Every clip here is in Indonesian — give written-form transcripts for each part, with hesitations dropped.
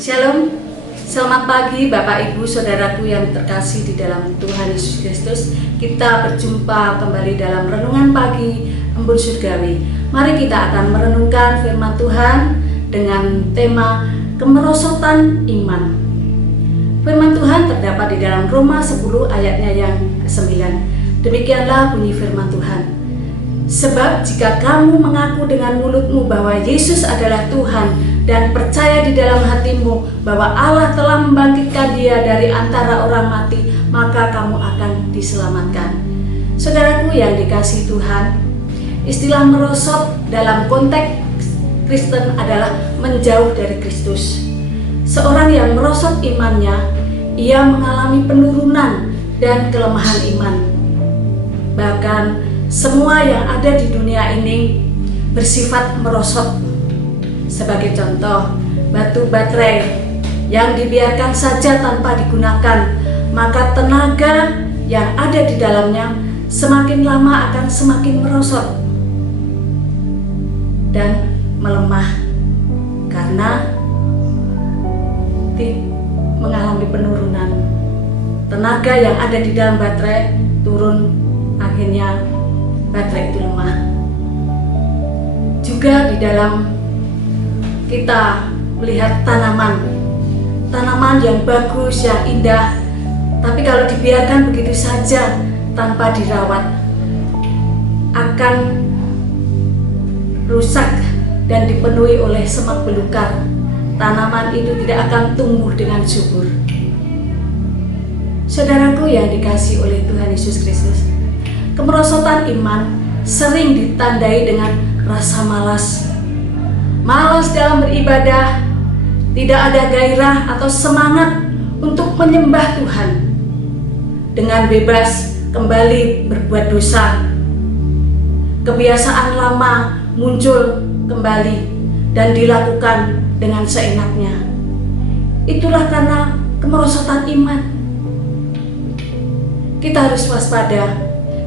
Shalom, selamat pagi Bapak Ibu Saudaraku yang terkasih di dalam Tuhan Yesus Kristus. Kita berjumpa kembali dalam Renungan Pagi Embun Surgawi. Mari kita akan merenungkan firman Tuhan dengan tema kemerosotan iman. Firman Tuhan terdapat di dalam Roma 10 ayatnya yang ke-9. Demikianlah bunyi firman Tuhan. Sebab jika kamu mengaku dengan mulutmu bahwa Yesus adalah Tuhan dan percaya di dalam hatimu bahwa Allah telah membangkitkan Dia dari antara orang mati, maka kamu akan diselamatkan. Saudaraku yang dikasihi Tuhan, istilah merosot dalam konteks Kristen adalah menjauh dari Kristus. Seorang yang merosot imannya, ia mengalami penurunan dan kelemahan iman. Bahkan semua yang ada di dunia ini bersifat merosot. Sebagai contoh, batu baterai yang dibiarkan saja tanpa digunakan, maka tenaga yang ada di dalamnya semakin lama akan semakin merosot dan melemah karena mengalami penurunan. Tenaga yang ada di dalam baterai turun, akhirnya baterai itu lemah. Juga di dalam kita melihat tanaman yang bagus, yang indah, tapi kalau dibiarkan begitu saja tanpa dirawat akan rusak dan dipenuhi oleh semak belukar. Tanaman itu tidak akan tumbuh dengan subur. Saudaraku yang dikasihi oleh Tuhan Yesus Kristus, kemerosotan iman sering ditandai dengan rasa malas dalam beribadah, tidak ada gairah atau semangat untuk menyembah Tuhan. Dengan bebas kembali berbuat dosa, kebiasaan lama muncul kembali dan dilakukan dengan seenaknya. Itulah karena kemerosotan iman. Kita harus waspada,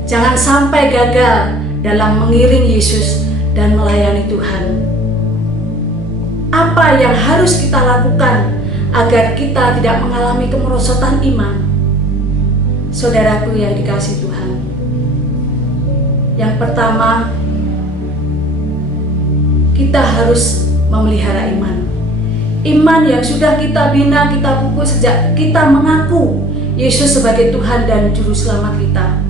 jangan sampai gagal dalam mengiring Yesus dan melayani Tuhan. Apa yang harus kita lakukan agar kita tidak mengalami kemerosotan iman? Saudaraku yang dikasihi Tuhan, yang pertama, kita harus memelihara iman. Iman yang sudah kita bina, kita pupuk sejak kita mengaku Yesus sebagai Tuhan dan Juru Selamat kita.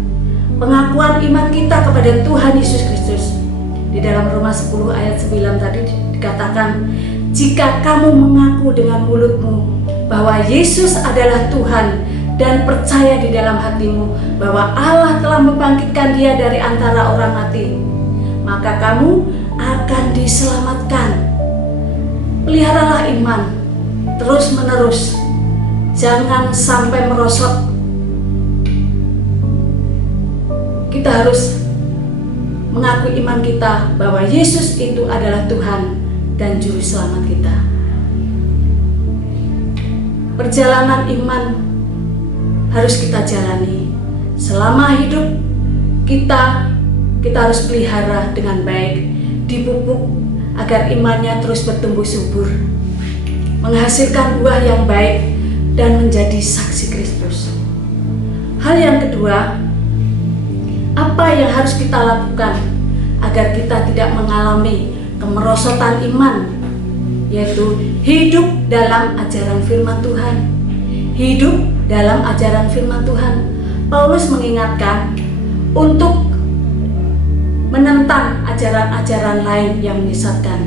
Pengakuan iman kita kepada Tuhan Yesus Kristus. Di dalam Roma 10 ayat 9 tadi dikatakan, jika kamu mengaku dengan mulutmu bahwa Yesus adalah Tuhan dan percaya di dalam hatimu bahwa Allah telah membangkitkan Dia dari antara orang mati, maka kamu akan diselamatkan. Peliharalah iman terus menerus, jangan sampai merosot. Kita harus mengakui iman kita bahwa Yesus itu adalah Tuhan dan Juru Selamat kita. Perjalanan iman harus kita jalani. Selama hidup kita harus pelihara dengan baik, dipupuk agar imannya terus bertumbuh subur, menghasilkan buah yang baik dan menjadi saksi Kristus. Hal yang kedua, apa yang harus kita lakukan agar kita tidak mengalami kemerosotan iman, yaitu hidup dalam ajaran firman Tuhan. Hidup dalam ajaran firman Tuhan. Paulus mengingatkan untuk menentang ajaran-ajaran lain yang menyesatkan.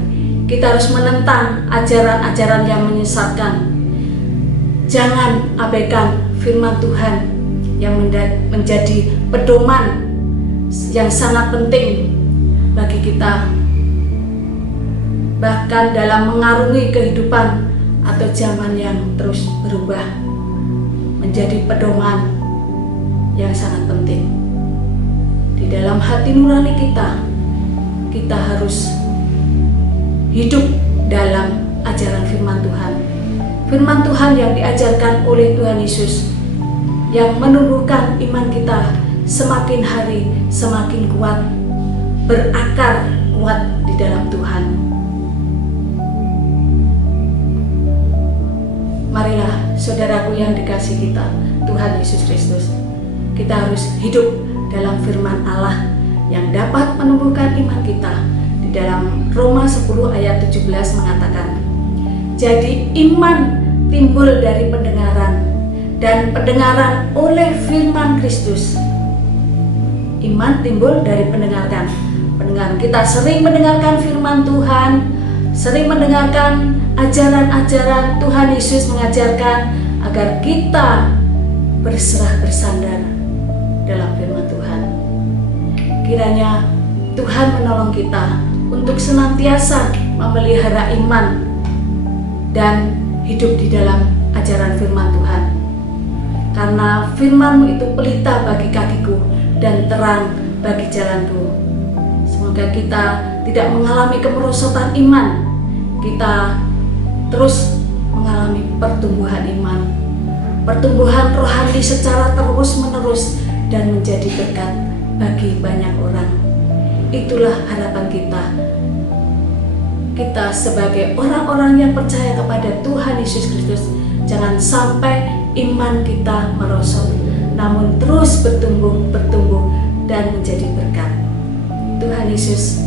Kita harus menentang ajaran-ajaran yang menyesatkan. Jangan abaikan firman Tuhan yang menjadi pedoman yang sangat penting bagi kita, bahkan dalam mengarungi kehidupan atau zaman yang terus berubah, menjadi pedoman yang sangat penting. Di dalam hati nurani kita harus hidup dalam ajaran firman Tuhan. Firman Tuhan yang diajarkan oleh Tuhan Yesus, yang menumbuhkan iman kita semakin hari semakin kuat, berakar kuat di dalam Tuhan. yang dikasih kita, Tuhan Yesus Kristus. Kita harus hidup dalam firman Allah yang dapat menumbuhkan iman kita. Di dalam Roma 10 ayat 17 mengatakan, jadi iman timbul dari pendengaran, dan pendengaran oleh firman Kristus. Iman timbul dari pendengaran. Kita sering mendengarkan firman Tuhan, sering mendengarkan ajaran-ajaran Tuhan Yesus mengajarkan agar kita berserah bersandar dalam firman Tuhan. Kiranya Tuhan menolong kita untuk senantiasa memelihara iman dan hidup di dalam ajaran firman Tuhan. Karena firman-Mu itu pelita bagi kakiku dan terang bagi jalanku. Semoga kita tidak mengalami kemerosotan iman, kita terus mengalami pertumbuhan iman, pertumbuhan rohani secara terus-menerus dan menjadi berkat bagi banyak orang. Itulah harapan kita. Kita sebagai orang-orang yang percaya kepada Tuhan Yesus Kristus, jangan sampai iman kita merosot, namun terus bertumbuh dan menjadi berkat. Tuhan Yesus